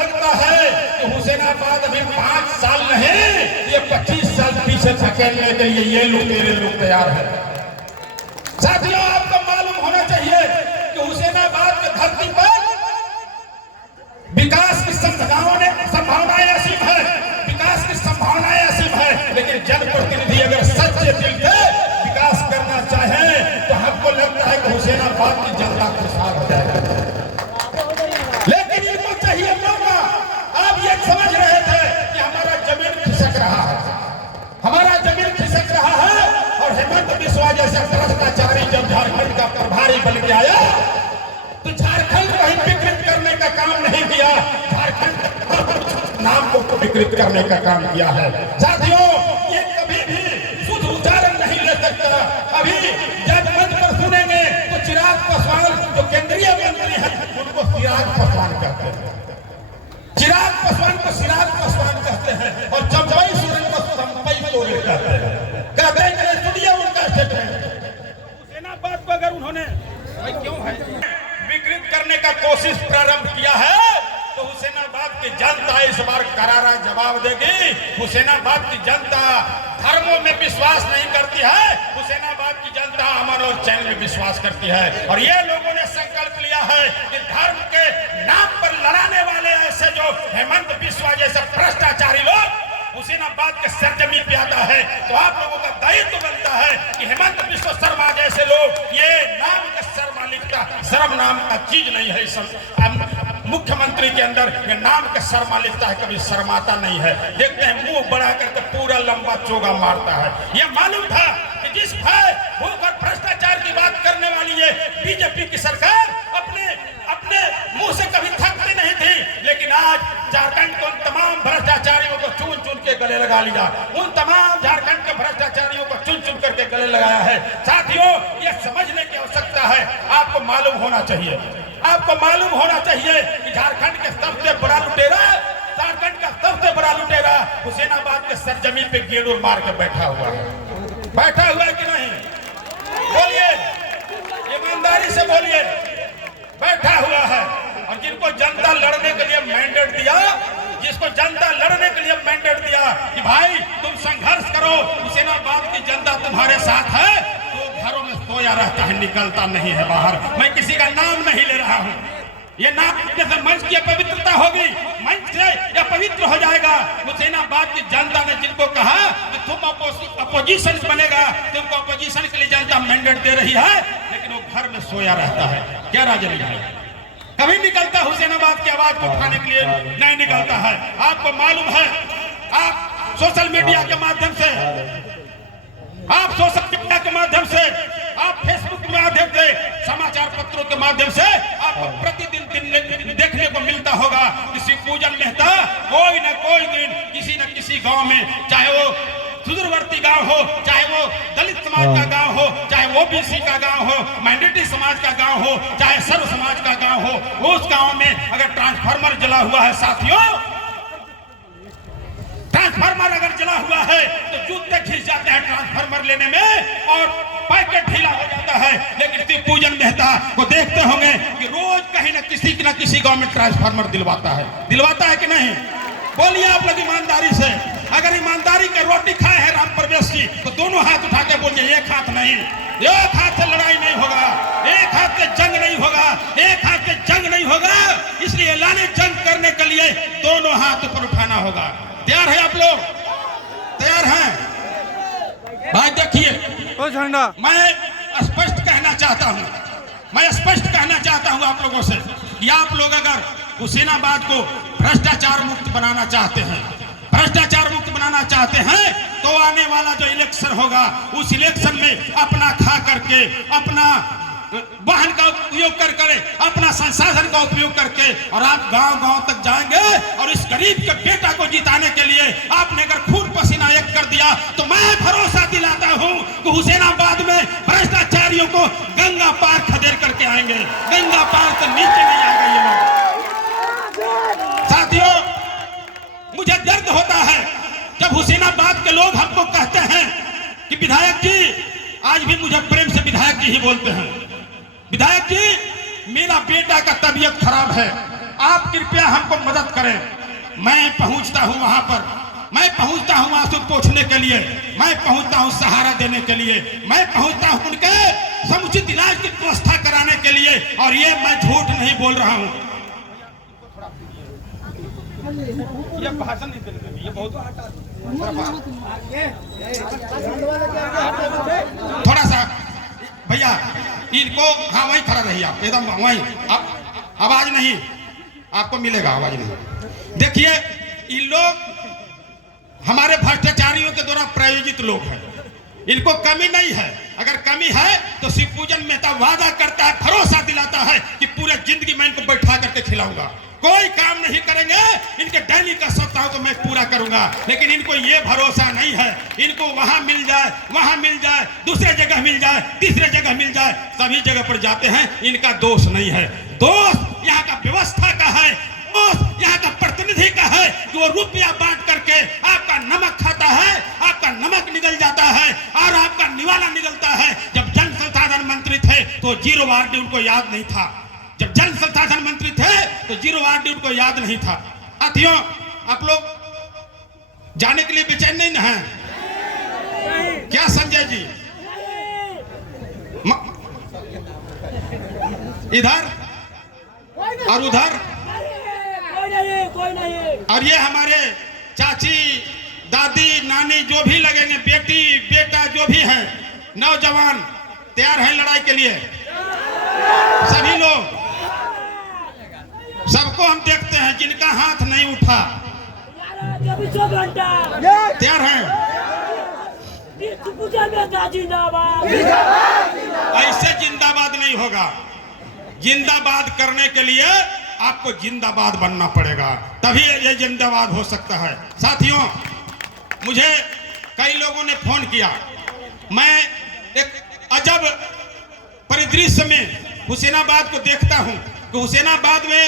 लगता है कि हुसैनाबाद अभी 5 साल नहीं, ये 25 साल पीछे धकेलने के लिए ये लोग मेरे लोग तैयार है। साथियों, आपको मालूम होना चाहिए कि हुसैनाबाद की धरती पर विकास की संभावनाएं असीम है, विकास की संभावनाएं असीम है, लेकिन जनप्रतिनिधि अगर सच्चे दिल से विकास करना चाहे तो हमको लगता है कि हुसैनाबाद की जनता को साथ हो जाएगा। लेकिन इनको चाहिए मौका। आप ये समझ रहे थे कि हमारा जमीन खिसक रहा है, हमारा जमीन खिसक रहा है, और हेमंत बिस्वा जैसा भ्रष्टाचारी जब झारखंड का प्रभारी बन के आया तो झारखंड को ही विकृत करने का काम नहीं किया, झारखंड नाम को विकृत करने का काम किया है। साथियों, ये कभी भी शुद्ध उच्चारण नहीं ले सकता। अभी जब मंच पर सुनेंगे तो चिराग पासवान जो केंद्रीय मंत्री हैं उनको चिराग पासवान कहते हैं, चिराग पासवान को चिराग पासवान कहते हैं, और चंपई सोरेन को चंपई सोरेन कहते हैं। कहते हैं कि सुनिए उनका स्टेटमेंट। हुसैनाबाद को अगर उन्होंने क्यों है विकृत करने का कोशिश प्रारंभ किया है तो हुसैनाबाद की जनता इस बार करारा जवाब देगी। हुसैनाबाद की जनता धर्मों में विश्वास नहीं करती है, हुसैनाबाद की जनता अमन और चैन में विश्वास करती है। और ये लोगों ने संकल्प लिया है कि धर्म के नाम पर लड़ाने वाले ऐसे जो हेमंत बिस्वा जैसे भ्रष्टाचारी लोग हुसैनाबाद के सरजमी पे आता है तो आप लोगों का दायित्व बनता है कि हेमंत बिस्वा शर्मा जैसे लोग, ये नाम का शर्मा लिखता, शर्म नाम का चीज नहीं है। मुख्यमंत्री के अंदर ये नाम का शर्मा लिखता है, कभी शर्माता नहीं है। देखते हैं मुंह बढ़ा करके पूरा लंबा चोगा मारता है। ये मालूम था कि जिस भय भूख और भ्रष्टाचार की बात करने वाली ये बीजेपी की सरकार अपने मुंह से कभी थकती नहीं थी, लेकिन आज झारखंड को उन तमाम भ्रष्टाचारियों को चुन चुन के गले लगा लिया, उन तमाम झारखंड के भ्रष्टाचारियों को चुन चुन करके गले लगाया है। साथियों, ये समझने की आवश्यकता है, आपको मालूम होना चाहिए, आपको मालूम होना चाहिए कि झारखंड के सबसे बड़ा लुटेरा, झारखंड का सबसे बड़ा लुटेरा हुसैनाबाद के सरजमी पे गेड़ूर मार के बैठा हुआ है। बैठा हुआ है कि नहीं? बोलिए, ईमानदारी से बोलिए। बैठा हुआ है। और जिनको जनता लड़ने के लिए मैंडेट दिया, जिसको जनता लड़ने के लिए मैंडेट दिया कि भाई तुम संघर्ष करो, हुसैनाबाद की जनता तुम्हारे साथ है, तो घरों में सोया रहता है, निकलता नहीं है बाहर। मैं किसी का नाम नहीं ले रहा हूँ, ये नाम जैसे मंच की पवित्रता होगी, मंच से यह पवित्र हो जाएगा। हुसैनाबाद की जनता ने जिनको कहा कि तुम अपोजिशन बनेगा, तुमको अपोजिशन के लिए जनता मैंडेट दे रही है, लेकिन वो घर में सोया रहता है। क्या राजनी है, कभी निकलता हुसैनाबाद की आवाज को उठाने के लिए नहीं निकलता है। आपको मालूम है, आप सोशल मीडिया के माध्यम से, आप सोशल मीडिया के माध्यम से, आप फेसबुक के माध्यम से, समाचार पत्रों के माध्यम से आपको प्रतिदिन देखने को मिलता होगा किसी पूजन मेहता कोई न कोई दिन किसी न किसी गांव में, चाहे वो सुदूरवर्ती गांव हो, चाहे वो दलित समाज का गांव हो, चाहे वो ओबीसी का गांव हो, माइनॉरिटी समाज का गांव हो, चाहे सर्व समाज का गांव हो, उस गांव में अगर ट्रांसफार्मर जला हुआ है, साथियों ट्रांसफार्मर अगर जला हुआ है तो जूते खींच जाते हैं ट्रांसफार्मर लेने में और पैकेट ढीला हो जाता है। लेकिन पूजन मेहता को देखते होंगे कि रोज कहीं न किसी गांव में ट्रांसफार्मर दिलवाता है कि नहीं? बोलिए आप लोग ईमानदारी से। अगर ईमानदारी के रोटी खाए हैं राम प्रवेश जी तो दोनों हाथ उठा के बोलिए, एक हाथ नहीं, एक हाथ से लड़ाई नहीं होगा, एक हाथ से जंग नहीं होगा, एक हाथ से जंग नहीं होगा। इसलिए लाने जंग करने के लिए दोनों हाथ ऊपर उठाना होगा। तैयार है आप लोग? तैयार हैं? भाई देखिए, मैं स्पष्ट कहना चाहता हूं आप लोगों से कि आप लोग अगर हुसैनाबाद को भ्रष्टाचार मुक्त बनाना चाहते हैं तो आने वाला जो इलेक्शन होगा उस इलेक्शन में अपना खा करके, अपना वाहन का उपयोग करके, अपना संसाधन का उपयोग करके और आप गांव-गांव तक जाएंगे और इस गरीब के बेटा को जिताने के लिए आपने अगर खून पसीना एक कर दिया तो मैं भरोसा दिलाता हूं कि हुसैनाबाद में भ्रष्टाचारियों को गंगा पार खदेड़ करके आएंगे, गंगा पार तो नीचे नहीं आएगा ये लोग। साथियों, मुझे दर्द होता है जब हुसैनाबाद के लोग हमको कहते हैं कि विधायक जी, आज भी मुझे प्रेम से विधायक जी ही बोलते हैं, विधायक जी मेरा बेटा का तबीयत खराब है, आप कृपया हमको मदद करें। मैं पहुंचता हूं वहां पर, मैं पहुंचता हूं आंसू पोंछने के लिए, मैं पहुंचता हूं सहारा देने के लिए, मैं पहुंचता हूं उनके समुचित इलाज की व्यवस्था कराने के लिए। और ये मैं झूठ नहीं बोल रहा हूं। ये भाषण नहीं देने, ये बहुत थोड़ा सा भैया इनको, हाँ वहीं खड़ा रहिए आप, एकदम वहीं, आवाज नहीं आपको मिलेगा, आवाज नहीं। देखिए इन लोग हमारे भ्रष्टाचारियों के द्वारा प्रायोजित लोग हैं, इनको कमी नहीं है। अगर कमी है तो शिवपूजन मेहता वादा करता है, भरोसा दिलाता है कि पूरे जिंदगी मैं इनको बैठा करके खिलाऊंगा, कोई काम नहीं करेंगे, इनके दैनिक का सप्ताह को मैं पूरा करूंगा। लेकिन इनको ये भरोसा नहीं है, इनको वहां मिल जाए, वहां मिल जाए, दूसरे जगह मिल जाए, तीसरे जगह मिल जाए, सभी जगह पर जाते हैं। इनका दोष नहीं है, दोष यहाँ का व्यवस्था का है, दोष यहाँ का प्रतिनिधि का है कि वो रुपया बांट करके आपका नमक खाता है, आपका नमक निकल जाता है और आपका निवाला निकलता है। जब जन संसाधन मंत्री थे तो 0 वार्ड उनको याद नहीं था, जब जन संसाधन मंत्री थे तो 0 वार्ड उनको याद नहीं था। साथियों आप लोग जाने के लिए बेचैन नहीं ना है क्या संजय जी? इधर और उधर, और ये हमारे चाची दादी नानी जो भी लगेंगे, बेटी बेटा जो भी हैं, नौजवान तैयार हैं लड़ाई के लिए। सभी लोग, सबको हम देखते हैं, जिनका हाथ नहीं उठा तैयार हैं। ऐसे जिंदाबाद नहीं होगा, जिंदाबाद करने के लिए आपको जिंदाबाद बनना पड़ेगा, तभी ये जिंदाबाद हो सकता है। साथियों मुझे कई लोगों ने फोन किया, मैं एक अजब परिदृश्य में हुसैनाबाद को देखता हूं कि हुसैनाबाद में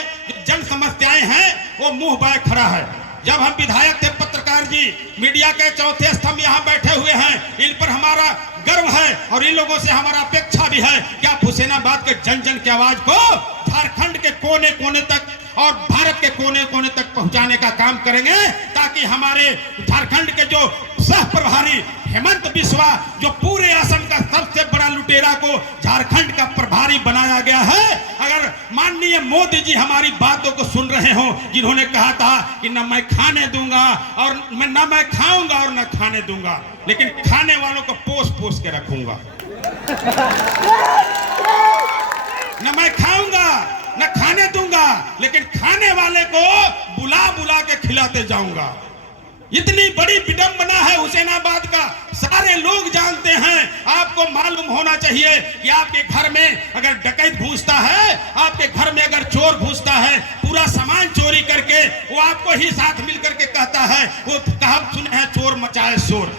जन समस्याएं हैं वो मुंह बाय खड़ा है। जब हम विधायक थे, पत्रकार जी मीडिया के चौथे स्तंभ यहाँ बैठे हुए हैं, इन पर हमारा गर्व है और इन लोगों से हमारा अपेक्षा भी है कि आप हुसैनाबाद के जन जन की आवाज को झारखंड के कोने कोने तक और भारत के कोने कोने तक पहुंचाने का काम करेंगे, ताकि हमारे झारखंड के जो सह प्रभारी हेमंत बिस्वा, जो पूरे असम का सबसे बड़ा लुटेरा को झारखंड का प्रभारी बनाया गया है, अगर माननीय मोदी जी हमारी बातों को सुन रहे हो, जिन्होंने कहा था कि न मैं खाने दूंगा और न मैं खाऊंगा और न खाने दूंगा, लेकिन खाने वालों को पोस पोस के रखूंगा, न मैं खाऊंगा न खाने दूंगा, लेकिन खाने वाले को बुला बुला के खिलाते जाऊंगा। इतनी बड़ी विडंबना है हुसैनाबाद का, सारे लोग जानते हैं। आपको मालूम होना चाहिए कि आपके घर में अगर डकैत घुसता है, आपके घर में अगर चोर घुसता है, पूरा सामान चोरी करके वो आपको ही साथ मिल करके कहता है, वो कहावत सुने हैं, चोर मचाए शोर।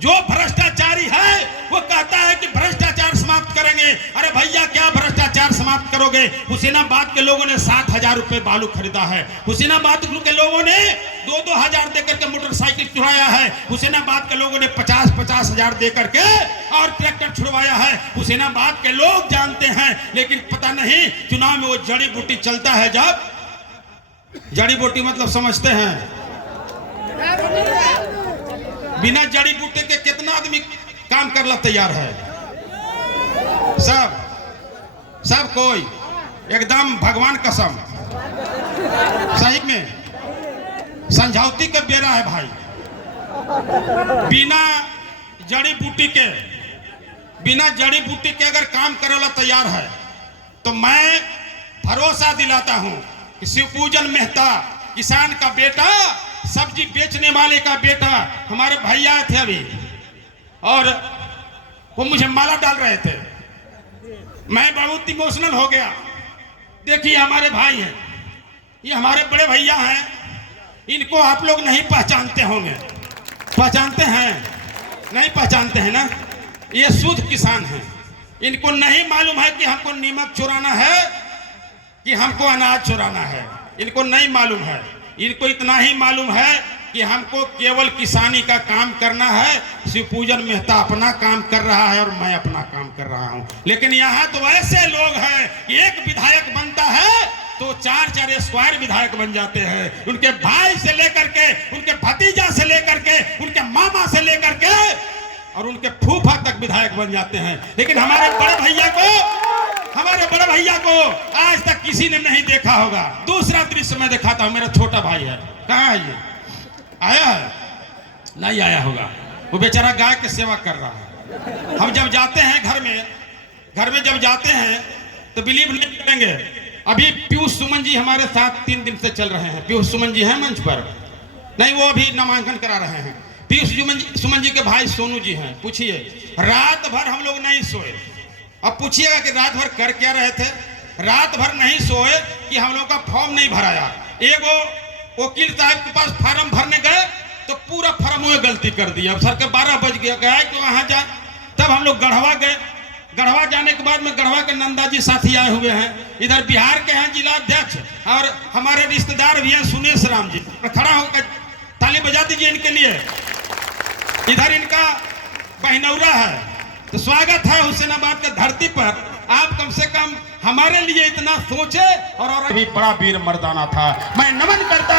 जो भ्रष्टाचारी है वो कहता है कि भ्रष्टाचार समाप्त करेंगे। अरे भैया क्या भ्रष्टाचार समाप्त करोगे? हुसैनाबाद के लोगों ने 7,000 रुपए बालू खरीदा है, हुसैनाबाद के लोगों ने 2-2 हजार देकर के मोटरसाइकिल चुराया है, हुसैनाबाद के लोगों ने 50-50 हजार देकर के और ट्रैक्टर छुड़वाया है। हुसैनाबाद के लोग जानते हैं, लेकिन पता नहीं चुनाव में वो जड़ी बूटी चलता है। जब जड़ी बूटी मतलब समझते हैं, बिना जड़ी बूटी के कितना आदमी काम करला तैयार है? सब कोई एकदम भगवान कसम, सही में समझौती का बेरा है भाई। बिना जड़ी बूटी के अगर काम करेला तैयार है तो मैं भरोसा दिलाता हूं कि शिवपूजन मेहता, किसान का बेटा, सब्जी बेचने वाले का बेटा, हमारे भैया थे अभी और वो मुझे माला डाल रहे थे, मैं बहुत इमोशनल हो गया। देखिए हमारे भाई हैं, ये हमारे बड़े भैया हैं, इनको आप लोग नहीं पहचानते होंगे। पहचानते हैं? नहीं पहचानते हैं ना? ये शुद्ध किसान हैं, इनको नहीं मालूम है कि हमको नीमक चुराना है कि हमको अनाज चुराना है, इनको नहीं मालूम है। इनको इतना ही मालूम है कि हमको केवल किसानी का काम करना है। शिवपूजन मेहता अपना काम कर रहा है और मैं अपना काम कर रहा हूं। लेकिन यहाँ तो ऐसे लोग हैं कि एक विधायक बनता है तो 4-4 स्क्वायर विधायक बन जाते हैं। उनके भाई से लेकर के, उनके भतीजा से लेकर के, उनके मामा से लेकर के और उनके फूफा तक विधायक बन जाते हैं। लेकिन हमारे बड़े भैया को आज तक किसी ने नहीं देखा होगा। दूसरा दृश्य मैं दिखाता हूं, मेरा छोटा भाई है, कहाँ है ये? आया है? नहीं आया होगा, वो बेचारा गाय की सेवा कर रहा है। हम जब जाते हैं घर में जब जाते हैं तो बिलीव नहीं करेंगे, अभी पीयूष सुमन जी हमारे साथ 3 दिन से चल रहे हैं। पीयूष सुमन जी हैं मंच पर? नहीं, वो अभी नामांकन करा रहे हैं। पीयूष सुमन जी के भाई सोनू जी हैं। पूछिए, रात भर हम लोग नहीं सोए। अब पूछिएगा कि रात भर कर क्या रहे थे? रात भर नहीं सोए कि हम लोग का फॉर्म नहीं भराया। एगो वकील साहब के पास फार्म भरने गए तो पूरा फार्म में गलती कर दिया। अब सर के 12 बज गया, गया कि वहां जाए। तब हम लोग गढ़वा गए। गढ़वा जाने के बाद में गढ़वा के नंदा जी साथी आए हुए हैं, इधर बिहार के हैं जिला अध्यक्ष, और हमारे रिश्तेदार भी हैं सुनेश राम जी। खड़ा होकर ताली बजा दीजिए इनके लिए। इधर इनका बहनौरा है, तो स्वागत है हुसैनाबाद के धरती पर। आप कम से कम हमारे लिए इतना सोचे। और भी बड़ा वीर मर्दाना था। मैं नमन करता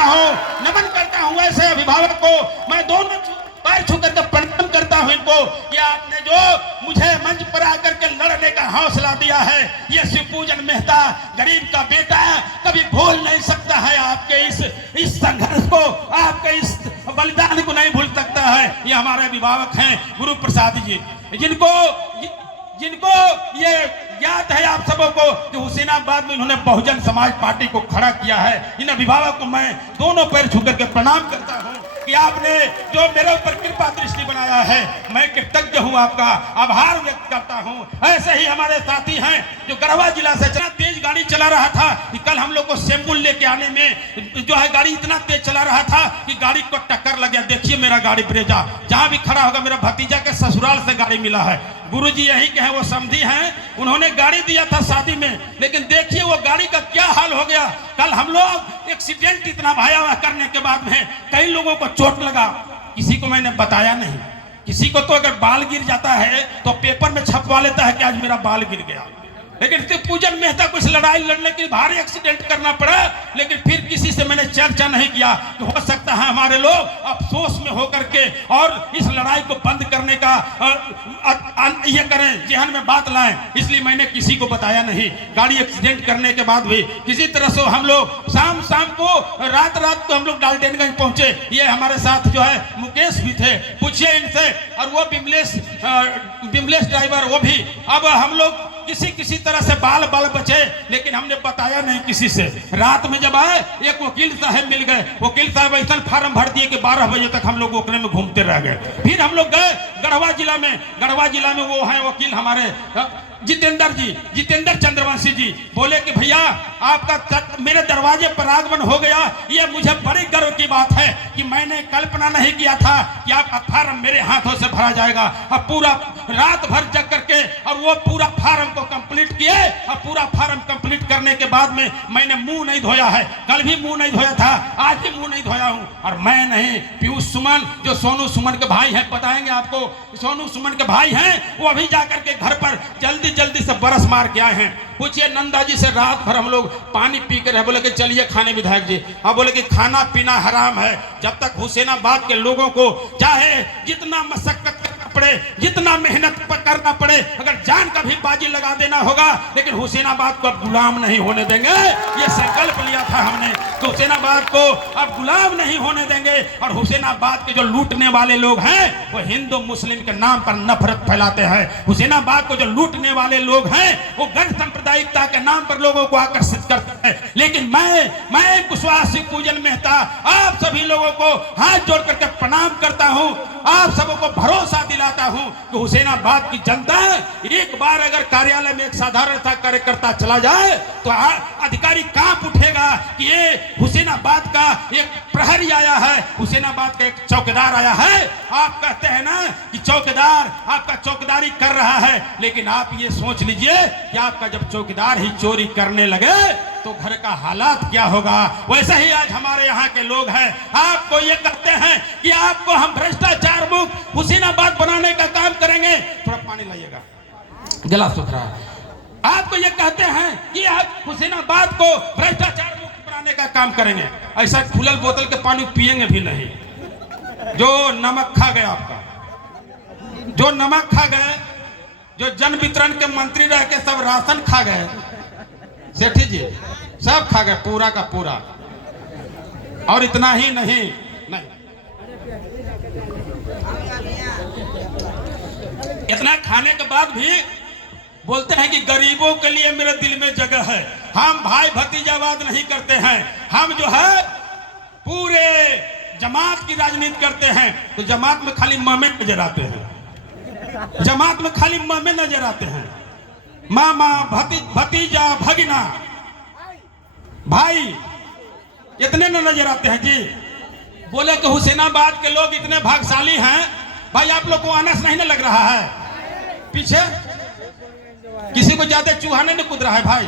हूँ ऐसे अभिभावक को। मैं दोनों पैर छू करके प्रणाम करता हूँ इनको कि आपने जो मुझे मंच पर आकर के लड़ने का हौसला दिया है, ये शिवपूजन मेहता गरीब का बेटा कभी भूल नहीं सकता है। आपके इस संघर्ष को, आपके इस बलिदान को नहीं भूल सकता है। ये हमारे अभिभावक हैं गुरु प्रसाद जी, जिनको ये याद है आप सबों को कि हुसैनाबाद में इन्होंने बहुजन समाज पार्टी को खड़ा किया है। इन अभिभावक को मैं दोनों पैर छू करके प्रणाम करता हूं कि आपने जो मेरे ऊपर कृपा दृष्टि बनाया है, मैं कृतज्ञ हूं, आपका आभार व्यक्त करता हूं। ऐसे ही हमारे साथी हैं जो गढ़वा जिला से इतना तेज गाड़ी चला रहा था कि कल हम लोग को सैंपल लेके आने में जो है गाड़ी इतना तेज चला रहा था कि गाड़ी को टक्कर लग गया। देखिए मेरा गाड़ी ब्रेजा, जहां भी खड़ा होगा मेरा भतीजा के ससुराल से गाड़ी मिला है। गुरुजी यही के हैं, वो समधी हैं, उन्होंने गाड़ी दिया था शादी में, लेकिन देखिए वो गाड़ी का क्या हाल हो गया। कल हम लोग एक्सीडेंट इतना भयावह करने के बाद में कई लोगों को चोट लगा, किसी को मैंने बताया नहीं। किसी को तो अगर बाल गिर जाता है तो पेपर में छपवा लेता है कि आज मेरा बाल गिर गया, लेकिन शिवपूजन मेहता को इस लड़ाई लड़ने के लिए भारी एक्सीडेंट करना पड़ा। लेकिन फिर किसी से मैंने चर्चा नहीं किया कि हो सकता है हमारे लोग अफसोस में होकर के और इस लड़ाई को बंद करने का ये करें, जहन में बात लाएं, इसलिए मैंने किसी को बताया नहीं। गाड़ी एक्सीडेंट करने के बाद भी किसी तरह से हम लोग शाम को रात को हम लोग डाल्टनगंज पहुंचे। ये हमारे साथ जो है मुकेश भी थे, पूछिए इनसे, और वो बिमलेश ड्राइवर, वो भी। अब हम लोग किसी तरह से बाल बचे, लेकिन हमने बताया नहीं किसी से। रात में जब आए एक वकील साहब मिल गए, वकील साहब ऐसा फार्म भर दिए कि 12 बजे तक हम लोग ओकरे में घूमते रह गए। फिर हम लोग गए गढ़वा जिला में वो है वकील हमारे जितेंद्र चंद्रवंशी जी, बोले कि भैया आपका मेरे दरवाजे पर आगमन हो गया। ये मुझे बड़ी गर्व की बात है कि मैंने कल्पना नहीं किया था कि आपका फार्म मेरे हाथों से भरा जाएगा। अब पूरा रात भर जग करके और वो पूरा फार्म को कंप्लीट किए, और पूरा फार्म कंप्लीट करने के बाद में मैंने मुंह नहीं धोया है। कल भी मुंह नहीं धोया था, आज भी मुंह नहीं धोया हूं। और मैं नहीं, पीयूष सुमन जो सोनू सुमन के भाई हैं, बताएंगे आपको, सोनू सुमन के भाई हैं, वो अभी जाकर के घर पर जल्दी से बरस मार के आए हैं। पूछिए नंदा जी से, रात भर हम लोग पानी पी कर रहे, बोले कि चलिए खाने विधायक जी। अब बोले कि खाना पीना हराम है। जब तक हुसैनाबाद के लोगों को चाहे जितना मशक्कत पड़े, जितना मेहनत करना पड़े, अगर जान का भी बाजी लगा देना होगा, लेकिन हुसैनाबाद को अब गुलाम नहीं होने देंगे। ये संकल्प लिया था हमने कि हुसैनाबाद को अब गुलाम नहीं होने देंगे। और हुसैनाबाद के जो लूटने वाले लोग हैं वो हिंदू मुस्लिम के नाम पर नफरत फैलाते हैं। हुसैनाबाद को जो लूटने वाले लोग हैं वो गण सांप्रदायिकता के नाम पर लोगों को आकर्षित करते हैं। लेकिन मैं कुशवाहा शिवपूजन मेहता आप सभी लोगों को हाथ जोड़ करके प्रणाम करता हूं, आप सबों को भरोसा दिलाता हूं कि हुसैनाबाद की जनता एक बार अगर कार्यालय में एक साधारण सा कार्यकर्ता चला जाए तो अधिकारी कांप उठेगा कि ये हुसैनाबाद का एक प्रहरी आया है, हुसैनाबाद का एक चौकीदार आया है। आप कहते हैं ना कि चौकीदार आपका चौकीदारी कर रहा है, लेकिन आप ये सोच लीजिए कि आपका जब चौकीदार ही चोरी करने लगे तो घर का हालात क्या होगा। वैसा ही आज हमारे यहाँ के लोग हैं, आपको ये कहते हैं कि आपको हम भ्रष्टाचार मुक्त हुसैनाबाद बनाने का काम करेंगे। थोड़ा पानी लाइएगा, गिलास सुथरा। आपको ये कहते हैं कि आप हुसैनाबाद को भ्रष्टाचार मुक्त बनाने का काम करेंगे, ऐसा खुलल बोतल के पानी पिएंगे भी नहीं। जो नमक खा गए आपका, जो नमक खा गए, जो जन वितरण के मंत्री रह के सब राशन खा गए, सेठी जी सब खा गए पूरा का पूरा। और इतना ही नहीं, इतना खाने के बाद भी बोलते हैं कि गरीबों के लिए मेरे दिल में जगह है। हम भाई भतीजावाद नहीं करते हैं, हम जो है पूरे जमात की राजनीति करते हैं। तो जमात में खाली मामे नजर आते हैं, जमात में खाली मामे नजर आते हैं, मामा भतीजा भगिना भाई इतने न नजर आते हैं जी। बोले कि हुसैनाबाद के लोग इतने भाग्यशाली हैं। भाई आप लोग को आनस नहीं ना लग रहा है? पीछे किसी को ज्यादा चूहा नहीं कूद रहा है भाई?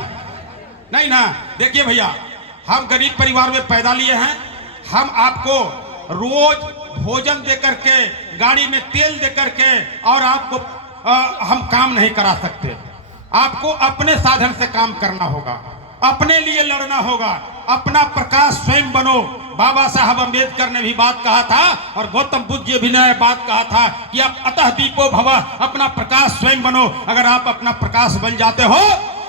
नहीं ना। देखिए भैया, हम गरीब परिवार में पैदा लिए हैं। हम आपको रोज भोजन दे करके, गाड़ी में तेल दे करके और आपको हम काम नहीं करा सकते। आपको अपने साधन से काम करना होगा, अपने लिए लड़ना होगा, अपना प्रकाश स्वयं बनो। बाबा साहब अम्बेडकर ने भी बात कहा था और गौतम बुद्ध जी भी ने बात कहा था कि आप अतः दीपो भव, अपना प्रकाश स्वयं बनो। अगर आप अपना प्रकाश बन जाते हो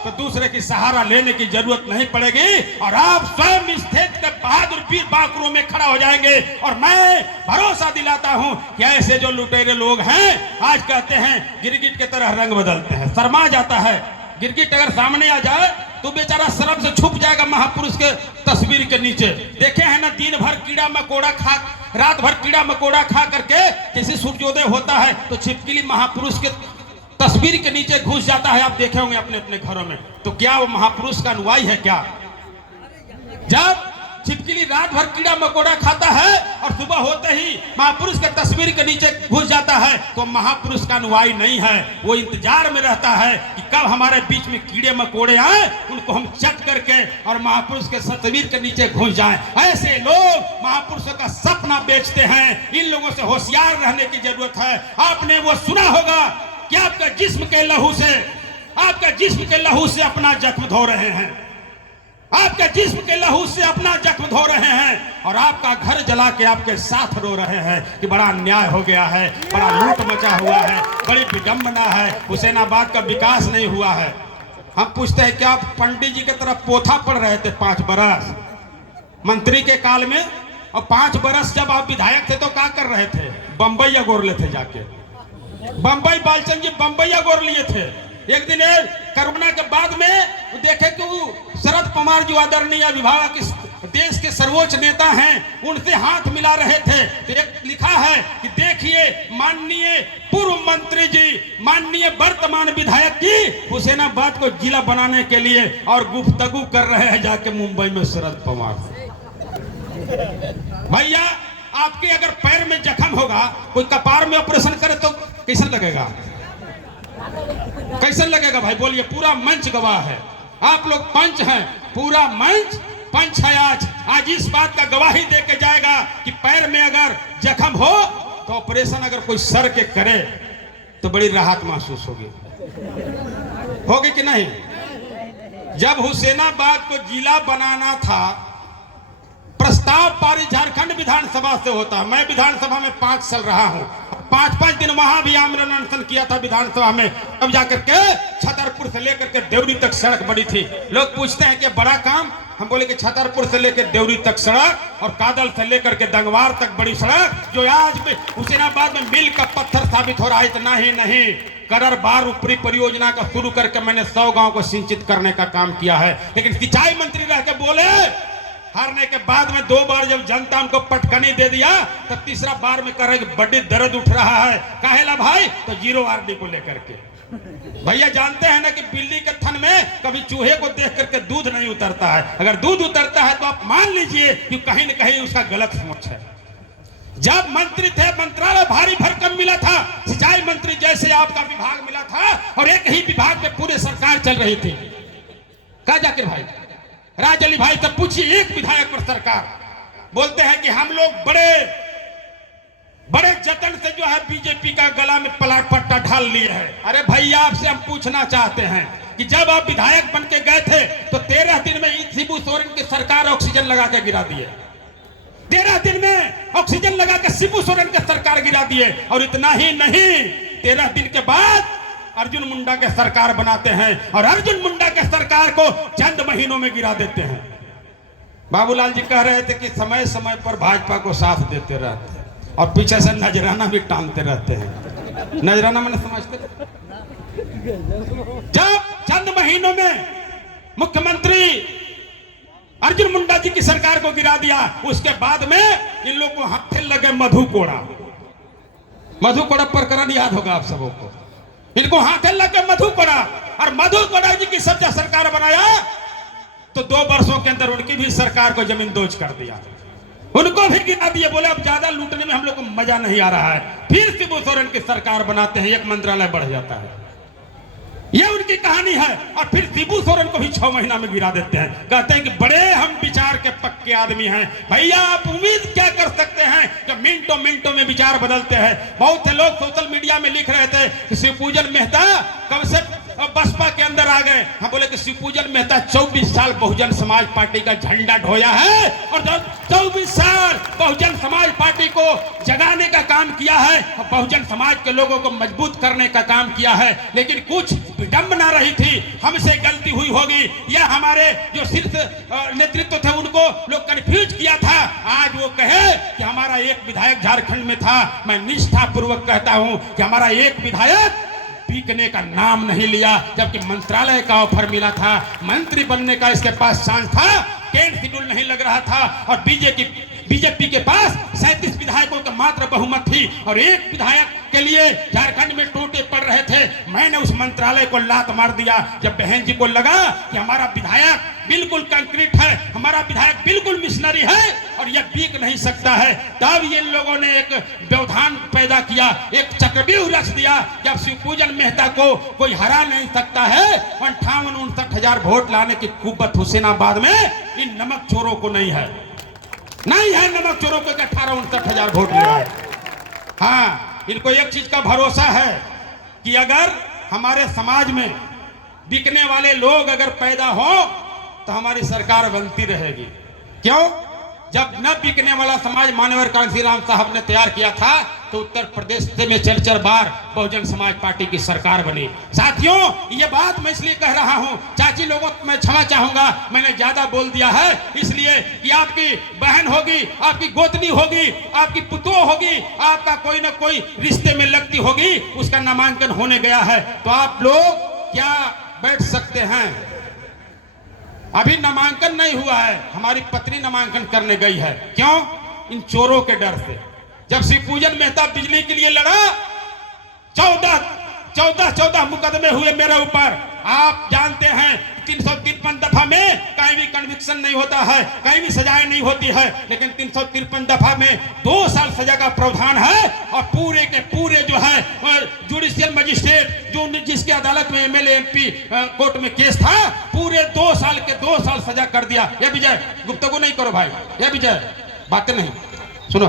तो दूसरे की सहारा लेने की जरूरत नहीं पड़ेगी और आप स्वयं इस देश के बहादुर वीर बांकुरों में खड़ा हो जाएंगे। और मैं भरोसा दिलाता हूं कि ऐसे जो लुटेरे लोग हैं, आज कहते हैं गिरगिट की तरह रंग बदलते हैं, शर्मा जाता है। गिरगिट अगर सामने आ जाए तो बेचारा शर्म से छुप जाएगा महापुरुष के तस्वीर के नीचे। देखे हैं ना, दिन भर कीड़ा मकोड़ा खा, रात भर कीड़ा मकोड़ा खा करके जैसे सूर्योदय होता है तो छिपकली महापुरुष के तस्वीर के नीचे घुस जाता है। आप देखे होंगे अपने अपने घरों में। तो क्या वो महापुरुष का अनुयायी है क्या? जब छिपकली रात भर कीड़ा मकोड़ा खाता है और सुबह होते ही महापुरुष के तस्वीर के नीचे घुस जाता है तो महापुरुष का अनुयायी नहीं है। वो इंतजार में रहता है कि कब हमारे बीच में कीड़े मकोड़े आए, उनको हम चट करके और महापुरुष के तस्वीर के नीचे घुस जाएं। ऐसे लोग महापुरुषों का सपना बेचते हैं। इन लोगों से होशियार रहने की जरूरत है। आपने वो सुना होगा कि आपका जिस्म के लहू से, आपका जिस्म के लहू से अपना जख्म धो रहे हैं, आपके जिस्म के लहू से अपना जख्म धो रहे हैं और आपका घर जला के आपके साथ रो रहे हैं कि बड़ा अन्याय हो गया है, बड़ा लूट मचा हुआ है, बड़ी विडंबना है, हुसैनाबाद का विकास नहीं हुआ है। हम पूछते हैं क्या आप पंडित जी की तरफ पोथा पढ़ रहे थे 5 बरस मंत्री के काल में? और 5 बरस जब आप विधायक थे तो क्या कर रहे थे? बंबई अगोर ले थे जाके, बंबई बालचंद जी बंबई अगोर लिए थे। एक दिन कोरोना के बाद में देखे कि शरद पवार जो आदरणीय विभाग देश के सर्वोच्च नेता हैं, उनसे हाथ मिला रहे थे। तो एक लिखा है कि देखिए माननीय पूर्व मंत्री जी, माननीय वर्तमान विधायक की हुसैनाबाद को जिला बनाने के लिए और गुफ्तगू कर रहे हैं जाके मुंबई में शरद पवार। भैया आपके अगर पैर में जख्म होगा, कोई कपार में ऑपरेशन करे तो कैसा लगेगा? कैसा लगेगा भाई बोलिए? पूरा मंच गवाह है, आप लोग पंच हैं, पूरा मंच पंच है। आज इस बात का गवाही दे के जाएगा कि पैर में अगर जख्म हो तो ऑपरेशन अगर कोई सर के करे तो बड़ी राहत महसूस होगी कि नहीं? जब हुसैनाबाद को जिला बनाना था, प्रस्ताव पारित झारखंड विधानसभा से होता। मैं विधानसभा में 5 साल रहा हूं, 5-5 दिन वहां भी आमरण अनशन किया था विधानसभा में। तब जाकर के छतरपुर से लेकर के देवरी तक सड़क बड़ी थी। लोग पूछते हैं कि बड़ा काम, हम बोले कि छतरपुर से लेकर देवरी तक सड़क और कादल से लेकर के दंगवार तक बड़ी सड़क, जो आज में हुसैनाबाद में मिल का पत्थर साबित हो रहा है। इतना ही नहीं, करर बार ऊपरी परियोजना का शुरू करके मैंने 100 गांव को सिंचित करने का काम किया है। लेकिन सिंचाई मंत्री रह के बोले, हारने के बाद में 2 बार जब जनता उनको पटकनी दे दिया तब तीसरा बार में कह रहे बड़ी दर्द उठ रहा है। काहेला भाई? तो 0 RD को लेकर के। भैया जानते हैं ना कि बिल्ली के थन में कभी चूहे को देख करके दूध नहीं उतरता है। अगर दूध उतरता है तो आप मान लीजिए कि कहीं न कहीं उसका गलत सोच है। जब मंत्री थे, मंत्रालय भारी भरकम मिला था, सिंचाई मंत्री जैसे आपका विभाग मिला था और एक ही विभाग में पूरे सरकार चल रही थी। कहा जाकिर भाई, राज अली भाई, तब पूछिए एक विधायक पर सरकार। बोलते हैं कि हम लोग बड़े बड़े जतन से जो है बीजेपी का गला में पलाट पट्टा ढाल लिए है। अरे भैया आपसे हम पूछना चाहते हैं कि जब आप विधायक बन के गए थे तो 13 दिन में शिबू सोरेन की सरकार ऑक्सीजन लगा के गिरा दिए। 13 दिन में ऑक्सीजन लगा के शिबू सोरेन की सरकार गिरा दिए। और इतना ही नहीं, 13 दिन के बाद अर्जुन मुंडा के सरकार बनाते हैं और अर्जुन मुंडा के सरकार को चंद महीनों में गिरा देते हैं। बाबूलाल जी कह रहे थे कि समय समय पर भाजपा को साथ देते रहते हैं और पीछे से नजराना भी टांगते रहते हैं। नजराना मैंने समझते, जब चंद महीनों में मुख्यमंत्री अर्जुन मुंडा जी की सरकार को गिरा दिया, उसके बाद में इन लोगों को हाथे लगे मधु कोड़ा। मधु कोड़ा प्रकरण याद होगा आप सबों को। इनको हाथे लगे मधु कोड़ा और मधु कोड़ा जी की सब जब सरकार बनाया तो 2 वर्षों के अंदर उनकी भी सरकार को जमीन दोज कर दिया, उनको भी गिरा दिए। बोले अब ज्यादा लूटने में हम लोग को मजा नहीं आ रहा है, फिर शिबू सोरेन की सरकार बनाते हैं, एक मंत्रालय बढ़ जाता है। यह उनकी कहानी है। और फिर शिबू सोरेन को भी 6 महीना में गिरा देते हैं। कहते हैं कि बड़े हम विचार के पक्के आदमी हैं। भैया आप उम्मीद क्या कर सकते हैं कि मिनटों मिनटों में विचार बदलते हैं। बहुत से लोग सोशल मीडिया में लिख रहे थे कि शिवपूजन मेहता कब से बसपा के अंदर आ गए। हम बोले कि शिवपूजन मेहता 24 साल बहुजन समाज पार्टी का झंडा ढोया है और 24 साल बहुजन समाज पार्टी को जगाने का काम किया है और बहुजन समाज के लोगों को मजबूत करने का काम किया है। लेकिन कुछ विडंबना रही थी, हमसे गलती हुई होगी या हमारे जो शीर्ष नेतृत्व थे उनको लोग कंफ्यूज किया था। आज वो कहे कि हमारा एक विधायक झारखंड में था, मैं निष्ठा पूर्वक कहता हूं कि हमारा एक विधायक बिकने का नाम नहीं लिया, जबकि मंत्रालय का ऑफर मिला था, मंत्री बनने का इसके पास चांस था, कैंट शेड्यूल नहीं लग रहा था और बीजेपी के पास 37 विधायकों का मात्र बहुमत थी और एक विधायक के लिए झारखंड में टोटे पड़ रहे थे। मैंने उस मंत्रालय को लात मार दिया। जब बहन जी को लगा कि हमारा विधायक बिल्कुल कंक्रीट है, हमारा विधायक बिल्कुल मिशनरी है और यह बिक नहीं सकता है, तब ये लोगों ने एक व्यवधान पैदा किया, एक चक्रव्यूह रच दिया। जब शिवपूजन मेहता को कोई हरा नहीं सकता है, 58-59 वोट लाने की कुव्वत हुसैनाबाद में इन नमक चोरों को नहीं है। नमक चोरों को 58-59 वोट मिला है। हाँ, इनको एक चीज का भरोसा है कि अगर हमारे समाज में बिकने वाले लोग अगर पैदा हो तो हमारी सरकार बनती रहेगी। क्यों? जब न बिकने वाला समाज मानवर कांसीराम साहब ने तैयार किया था तो उत्तर प्रदेश में 4 बार बहुजन समाज पार्टी की सरकार बनी। साथियों, ये बात मैं इसलिए कह रहा हूं, चाची लोगों को मैं क्षमा चाहूंगा, मैंने ज्यादा बोल दिया है, इसलिए कि आपकी बहन होगी, आपकी गोतनी होगी, आपकी पुतोह होगी, आपका कोई ना कोई रिश्ते में लगती होगी, उसका नामांकन होने गया है, तो आप लोग क्या बैठ सकते हैं? अभी नामांकन नहीं हुआ है, हमारी पत्नी नामांकन करने गई है। क्यों? इन चोरों के डर से। जब शिवपूजन मेहता बिजली के लिए लड़ा, 14 मुकदमे हुए मेरे ऊपर। आप जानते हैं 353 दफा में कहीं भी कन्विक्शन नहीं होता है, कहीं भी सजाएं नहीं होती है, लेकिन 353 दफा में 2 साल सजा का प्रावधान है और पूरे के पूरे जो है जुडिशियल मजिस्ट्रेट जो जिसकी अदालत में एमएलए एमपी कोर्ट में केस था, पूरे 2 साल सजा कर दिया। ये विजय गुप्तगो नहीं करो भाई, ये विजय बातें नहीं सुनो।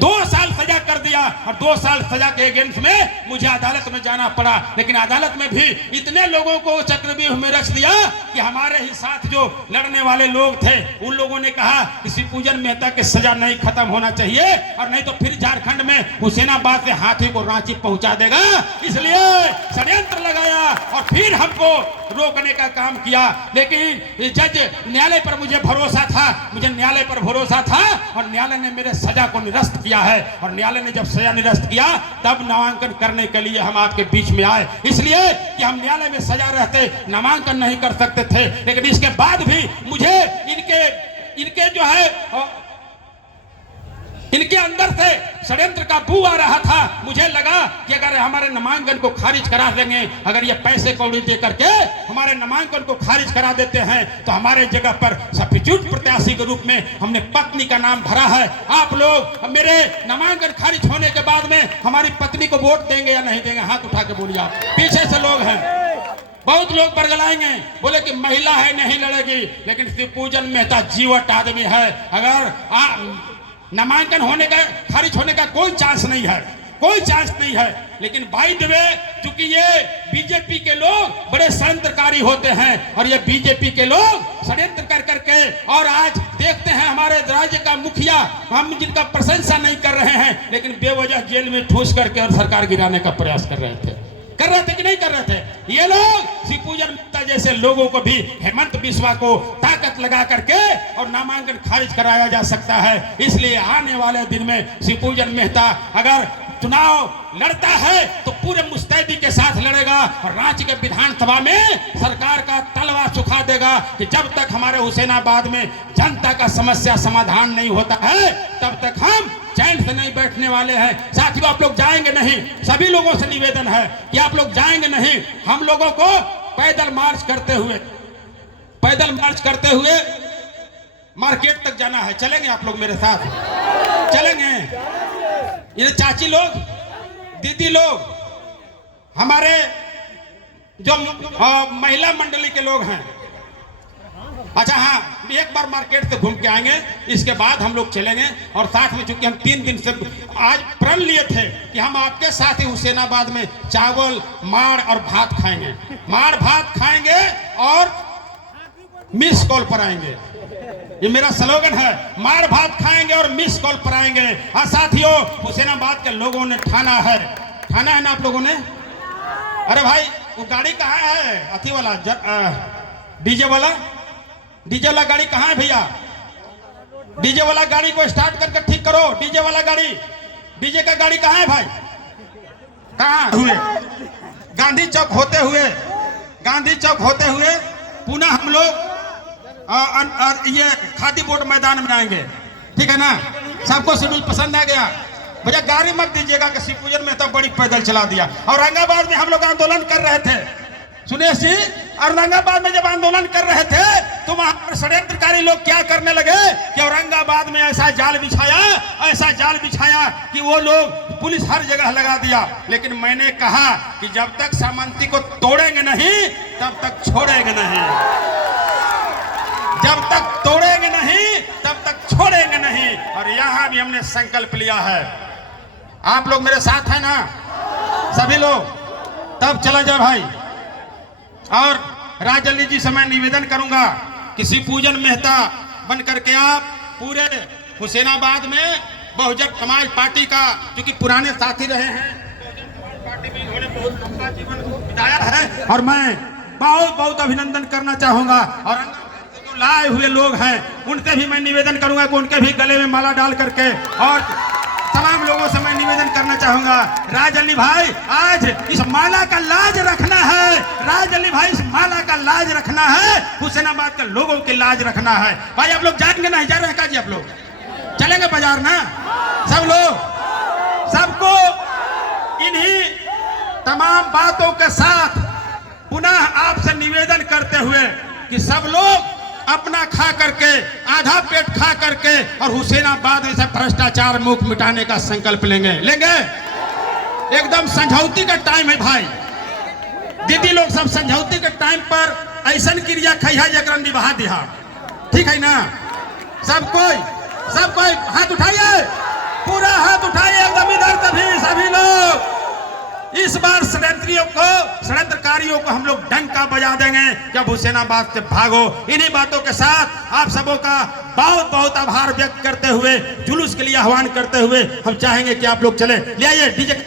2 साल सजा कर दिया और 2 साल सजा के अगेंस्ट में मुझे अदालत में जाना पड़ा, लेकिन अदालत में भी इतने लोगों को चक्रव्यूह में रख दिया कि हमारे ही साथ जो लड़ने वाले लोग थे उन लोगों ने कहा कि शिवपूजन मेहता के सजा नहीं खत्म होना चाहिए और नहीं तो फिर झारखंड में हुसैनाबाद से हाथी को रांची पहुंचा देगा, इसलिए षड्यंत्र लगाया और फिर हमको रोकने का काम किया। लेकिन जज न्यायालय पर मुझे भरोसा था, और न्यायालय ने मेरे सजा को निरस्त किया है और न्यायालय ने जब सजा निरस्त किया तब नामांकन करने के लिए हम आपके बीच में आए, इसलिए कि हम न्यायालय में सजा रहते नामांकन नहीं कर सकते थे। लेकिन इसके बाद भी मुझे इनके जो है इनके अंदर से षड्यंत्र का बू आ रहा था। मुझे लगा कि अगर हमारे नामांकन को खारिज करा देंगे, अगर ये पैसे कौड़ी दे करके हमारे नामांकन को खारिज करा देते हैं तो हमारे जगह पर सब्स्टिट्यूट प्रत्याशी के रूप में हमने पत्नी का नाम भरा है। आप लोग मेरे नामांकन खारिज होने के बाद में हमारी पत्नी को वोट देंगे या नहीं देंगे? हाथ उठा के बोलिए। आप पीछे से लोग हैं, बहुत लोग बरगलाएंगे, बोले कि महिला है नहीं लड़ेगी, लेकिन शिवपूजन मेहता जीवट आदमी है। अगर नामांकन होने का, खारिज होने का कोई चांस नहीं है, कोई चांस नहीं है। लेकिन बाय द वे, चूंकि ये बीजेपी के लोग बड़े षड्यंत्रकारी होते हैं और ये बीजेपी के लोग षड्यंत्र कर करके, और आज देखते हैं हमारे राज्य का मुखिया, हम जिनका प्रशंसा नहीं कर रहे हैं, लेकिन बेवजह जेल में ठूस करके और सरकार गिराने का प्रयास कर रहे थे कि नहीं कर रहे थे। ये लोग शिवपूजन मेहता जैसे लोगों को भी, हेमंत बिस्वा को ताकत लगा करके और नामांकन खारिज कराया जा सकता है। इसलिए आने वाले दिन में शिवपूजन मेहता अगर चुनाव लड़ता है तो पूरे मुस्तैदी के साथ लड़ेगा और रांची के विधानसभा में सरकार का तलवा सुखा देगा कि जब तक हमारे हुसैनाबाद में जनता का समस्या समाधान नहीं होता है तब तक हम चैन से नहीं बैठने वाले हैं। साथियों, आप लोग जाएंगे नहीं, सभी लोगों से निवेदन है कि आप लोग जाएंगे नहीं। हम लोगों को पैदल मार्च करते हुए मार्केट तक जाना है। चलेंगे आप लोग मेरे साथ? चलेंगे? ये चाची लोग, दीदी लोग, हमारे जो महिला मंडली के लोग हैं, अच्छा हाँ, एक बार मार्केट से घूम के आएंगे, इसके बाद हम लोग चलेंगे। और साथ में चूंकि हम 3 दिन से आज प्रण लिए थे कि हम आपके साथ ही हुसैनाबाद में चावल, माड़ और भात खाएंगे, माड़ भात खाएंगे और मिस कॉल पर आएंगे। ये मेरा स्लोगन है, माड़ भात खाएंगे और मिस कॉल पर आएंगे। और साथियों, हुसैनाबाद के लोगों ने ठाना है ना आप लोगों ने? अरे भाई, वो गाड़ी कहाँ है? अथी वाला डीजे वाला गाड़ी कहाँ है भैया? डीजे वाला गाड़ी को स्टार्ट करके ठीक करो। डीजे वाला गाड़ी, डीजे का गाड़ी कहाँ है भाई? कहाँ हुए? गांधी चौक होते हुए पुनः हम लोग ये खादी बोर्ड मैदान में आएंगे, ठीक है ना? सबको शेड्यूल पसंद आ गया? भैया गाड़ी मत दीजिएगा कि शिवपूजन में तो बड़ी पैदल चला दिया। औरंगाबाद में हम लोग आंदोलन कर रहे थे, सुनिए सी, औरंगाबाद में जब आंदोलन कर रहे थे तो वहां पर षड्यंत्रकारी लोग क्या करने लगे कि औरंगाबाद में ऐसा जाल बिछाया कि वो लोग, पुलिस हर जगह लगा दिया। लेकिन मैंने कहा कि जब तक सामंती को तोड़ेंगे नहीं तब तक छोड़ेंगे नहीं, जब तक तोड़ेंगे नहीं तब तक छोड़ेंगे नहीं। और यहां भी हमने संकल्प लिया है। आप लोग मेरे साथ हैं ना सभी लोग? तब चला जाए भाई। और राजल्ली जी से मैं निवेदन करूंगा कि शिवपूजन मेहता बन करके आप पूरे हुसैनाबाद में बहुजन समाज पार्टी का, क्योंकि पुराने साथी रहे हैं, पार्टी में इन्होंने बहुत लंबा जीवन बिताया है और मैं बहुत बहुत अभिनंदन करना चाहूंगा। और जो लाए हुए लोग हैं उनके भी मैं निवेदन करूंगा कि उनके भी गले में माला डाल करके, और तमाम लोगों से मैं निवेदन करना चाहूंगा, राजल्ली भाई आज इस माला का लाज रखना है। राजल्ली भाई, इस माला का लाज रखना है, हुसैनाबाद के लोगों की लाज रखना है। भाई आप लोग जाएंगे ना? जा रहे हैं जी? आप लोग चलेंगे बाजार ना? सब लोग, सबको इन्हीं तमाम बातों के साथ पुनः आपसे निवेदन करते हुए कि सब लोग अपना खा करके, आधा पेट खा करके और हुसैनाबाद में से भ्रष्टाचार मुक्त मिटाने का संकल्प लेंगे। एकदम समझौती का टाइम है भाई। दीदी लोग सब समझौती के टाइम पर ऐसा क्रिया खैहा जगरन निभा दिया, ठीक है ना? सब कोई हाथ उठाइए, पूरा हाथ उठाइए एकदम इधर, सभी लोग। इस बार षड्यंत्रकारियों को हम लोग डंका बजा देंगे कि अब हुसैनाबाद से भागो। इन्हीं बातों के साथ आप सबों का बहुत बहुत आभार व्यक्त करते हुए, जुलूस के लिए आह्वान करते हुए हम चाहेंगे कि आप लोग चले। ले आइए, डीजे है।